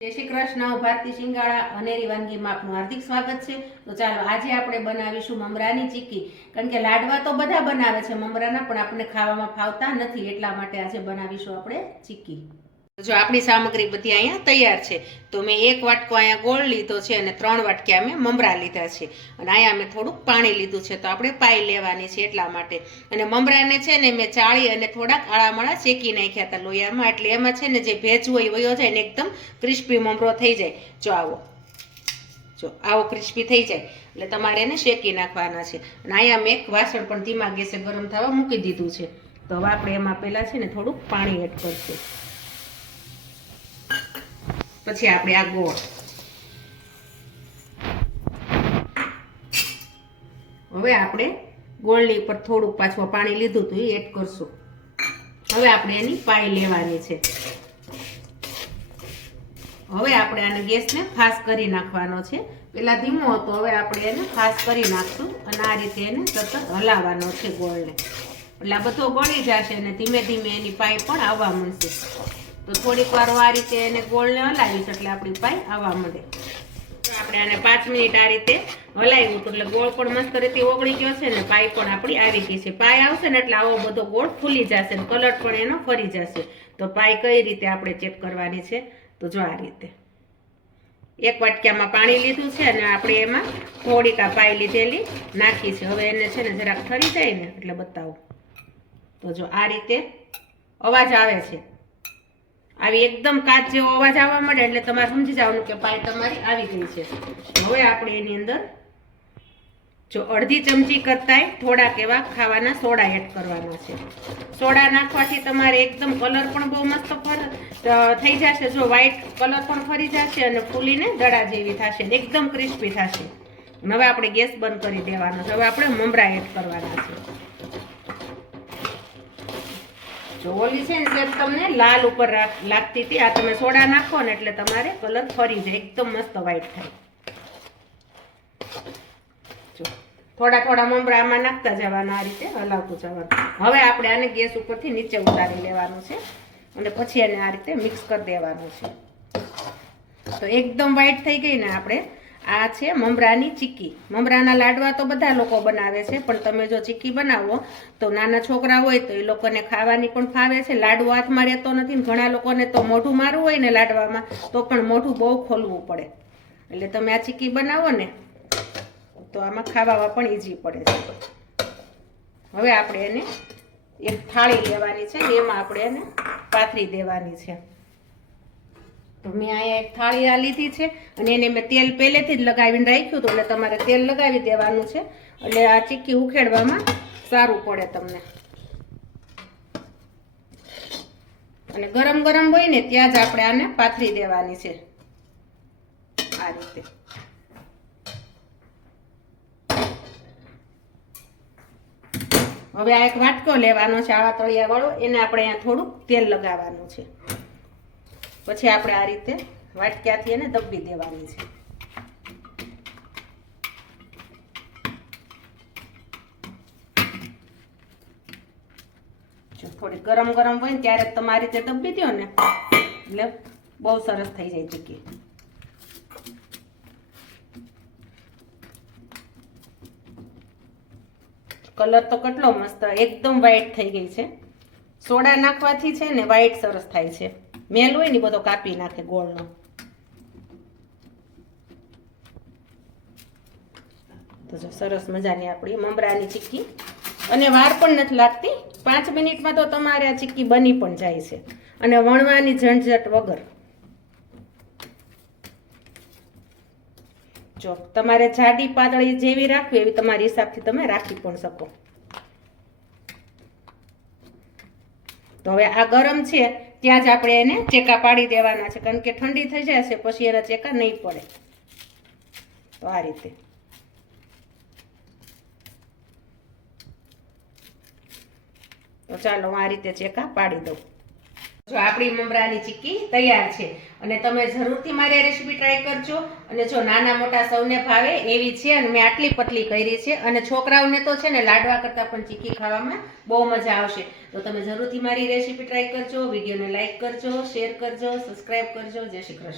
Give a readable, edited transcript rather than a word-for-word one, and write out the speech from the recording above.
જય શ્રી કૃષ્ણ. ભારતી શિંગાળા અનેરી વાનગીમાં આપનું હાર્દિક સ્વાગત છે. તો ચાલો આજે આપણે બનાવીશું મમરાની ચીક્કી. કારણ કે લાડવા તો બધા બનાવે છે મમરાના, પણ આપણે ખાવામાં ફાવતા નથી, એટલા માટે આજે બનાવીશું આપણે ચીક્કી. જો આપણી સામગ્રી બધી અહીંયા તૈયાર છે. તો મેં 1 વાટકો અહીંયા ગોળ લીધો છે અને 3 વાટકા મેં મમરા લીધા છે, અને અહીંયા મેં થોડુંક પાણી લીધું છે. તો આપણે પાઈ લેવાની છે એટલા માટે. અને મમરાને છે ને મેં ચાળી અને થોડાક આળામાળા શેકી નાખ્યા હતા લોયામાં, એટલે એમાં છે ને જે ભેજ હોય વયો જાય ને એકદમ ક્રિસ્પી મમરો થઈ જાય. જો આવો ક્રિસ્પી થઈ જાય એટલે તમારે એને શેકી નાખવાના છે. અને અહીંયા મેં એક વાસણ પણ ધીમા ગેસે ગરમ થવા મૂકી દીધું છે. તો હવે આપણે એમાં પહેલાં છે ને થોડુંક પાણી એડ કરશું. પછી આપણે આ ગોળ, હવે આપણે ગોળની ઉપર થોડુંક પાછું પાણી લીધું હતું એ એડ કરશું. હવે આપણે એની પાઈ લેવાની છે. હવે આપણે આને ગેસને ફાસ્ટ કરી નાખવાનો છે. પેલા ધીમો હતો, હવે આપણે એને ફાસ્ટ કરી નાખશું અને આ રીતે એને સતત હલાવવાનો છે ગોળને. એટલે આ બધો ગળી જશે અને ધીમે ધીમે એની પાઈ પણ આવવા માંડશે. તો થોડીક વાર આ રીતે એને ગોળને હલાવીશ એટલે આપણી પાઈ આવવા માંડે. આપણે આને 5 મિનિટ આ રીતે હલાવ્યું એટલે ગોળ પણ મસ્ત રીતે ઓગળી ગયો છે ને પાઈ પણ આપણી આવી ગઈ છે. પાઈ આવશે ને એટલે આવો બધો ગોળ ફૂલી જશે ને કલર પણ એનો ફરી જશે. તો પાઈ કઈ રીતે આપણે ચેક કરવાની છે? તો જો આ રીતે 1 વાટકામાં પાણી લીધું છે અને આપણે એમાં થોડીક આ પાઈ લીધેલી નાખી છે. હવે એને છે ને જરાક ઠરી જાય ને એટલે બતાવો. તો જો આ રીતે અવાજ આવે છે, આવી એકદમ કાચ જેવો અવાજ આવવા માંડે એટલે તમારે સમજી જવાનું કે પાઈ તમારી આવી ગઈ છે. હવે આપણે એની અંદર જો અડધી ચમચી કરતાંય થોડાક એવા ખાવાના સોડા એડ કરવાના છે. સોડા નાખવાથી તમારે એકદમ કલર પણ બહુ મસ્ત થઈ જશે. જો વ્હાઈટ કલર પણ ફરી જશે અને ફૂલીને દડા જેવી થશે ને એકદમ ક્રિસ્પી થશે. હવે આપણે ગેસ બંધ કરી દેવાનો છે. હવે આપણે મમરા એડ કરવાના છે. જો ઓલી છે ને તમને લાલ ઉપર લાગતી હતી, આ તમે સોડા નાખો ને એટલે તમારે કલર ફરી જાય, એકદમ મસ્ત વ્હાઈટ થાય. જો થોડા થોડા મમરા આમાં નાખતા જવાના, આ રીતે હલાવતું જવાનું. હવે આપણે આને ગેસ ઉપરથી નીચે ઉતારી લેવાનું છે અને પછી એને આ રીતે મિક્સ કરી દેવાનું છે. તો એકદમ વ્હાઈટ થઈ ગઈ ને આપણે આ છે મમરાની ચીક્કી. મમરાના લાડવા તો બધા લોકો બનાવે છે, પણ તમે જો ચીક્કી બનાવો તો નાના છોકરા હોય તો એ લોકોને ખાવાની પણ ફાવે છે. લાડવો હાથમાં રહેતો નથી. ઘણા લોકોને તો મોઢું મારવું હોય ને લાડવામાં તો પણ મોઢું બહુ ખોલવું પડે. એટલે તમે આ ચીક્કી બનાવો ને તો આમાં ખાવામાં પણ ઈઝી પડે છે. હવે આપણે એને એક થાળી લેવાની છે ને એમાં આપણે એને પાથરી દેવાની છે. તો મેં અહીંયા એક થાળી આ લીધી છે અને એને મેં તેલ પહેલેથી જ લગાવીને રાખ્યું હતું, એટલે તમારે તેલ લગાવી દેવાનું છે એટલે આ ચીક્કી ઉખેડવામાં સારું પડે તમને. અને ગરમ ગરમ હોય ને ત્યાં જ આપણે આને પાથરી દેવાની છે આ રીતે. હવે આ એક વાટકો લેવાનો છે આવા તળિયા વાળો, એને આપણે અહીંયા થોડુંક તેલ લગાવવાનું છે. પછી આપણે આ રીતે વાટક્યાથી એને દબી દેવાની છે. જો થોડી ગરમ ગરમ હોય ને ત્યારે તમારી રીતે દબી દો ને એટલે બહુ સરસ થઈ જાય ચીક્કી. કલર તો કેટલો મસ્ત એકદમ વ્હાઈટ થઈ ગઈ છે. સોડા નાખવાથી છે ને વ્હાઈટ સરસ થાય છે. મેલ હોય ને બધો કાપી નાખે ગોળનો. તો જો સરસ મજાની આપણી મમરાની ચીક્કી, અને વાર પણ નથી લાગતી. 5 મિનિટમાં તો તમારે આ ચીક્કી બની પણ જાય છે અને વણવાની ઝંઝટ વગર. જો તમારે જાડી પાતળી જેવી રાખવી એવી તમારી હિસાબથી તમે રાખી પણ શકો. તો હવે આ ગરમ છે ત્યાં જ આપણે એને ચેકા પાડી દેવાના છે, કારણ કે ઠંડી થઈ જશે પછી એના ચેકા નહીં પડે. તો આ રીતે તો ચાલો હું આ રીતે ચેકા પાડી દઉં. જો આપણી મમરાની ચીક્કી તૈયાર છે અને તમે જરૂરથી મારી રેસીપી ટ્રાય કરજો. અને જો નાના મોટા સૌને ભાવે એવી છે અને મેં આટલી પતલી કરી છે અને છોકરાઓને તો છે ને લાડવા કરતાં પણ ચીક્કી ખાવામાં બહુ મજા આવશે. તો તમે જરૂરથી મારી રેસીપી ટ્રાય કરજો. વિડીયોને લાઈક કરજો, શેર કરજો, સબસ્ક્રાઈબ કરજો. જય શ્રી કૃષ્ણ.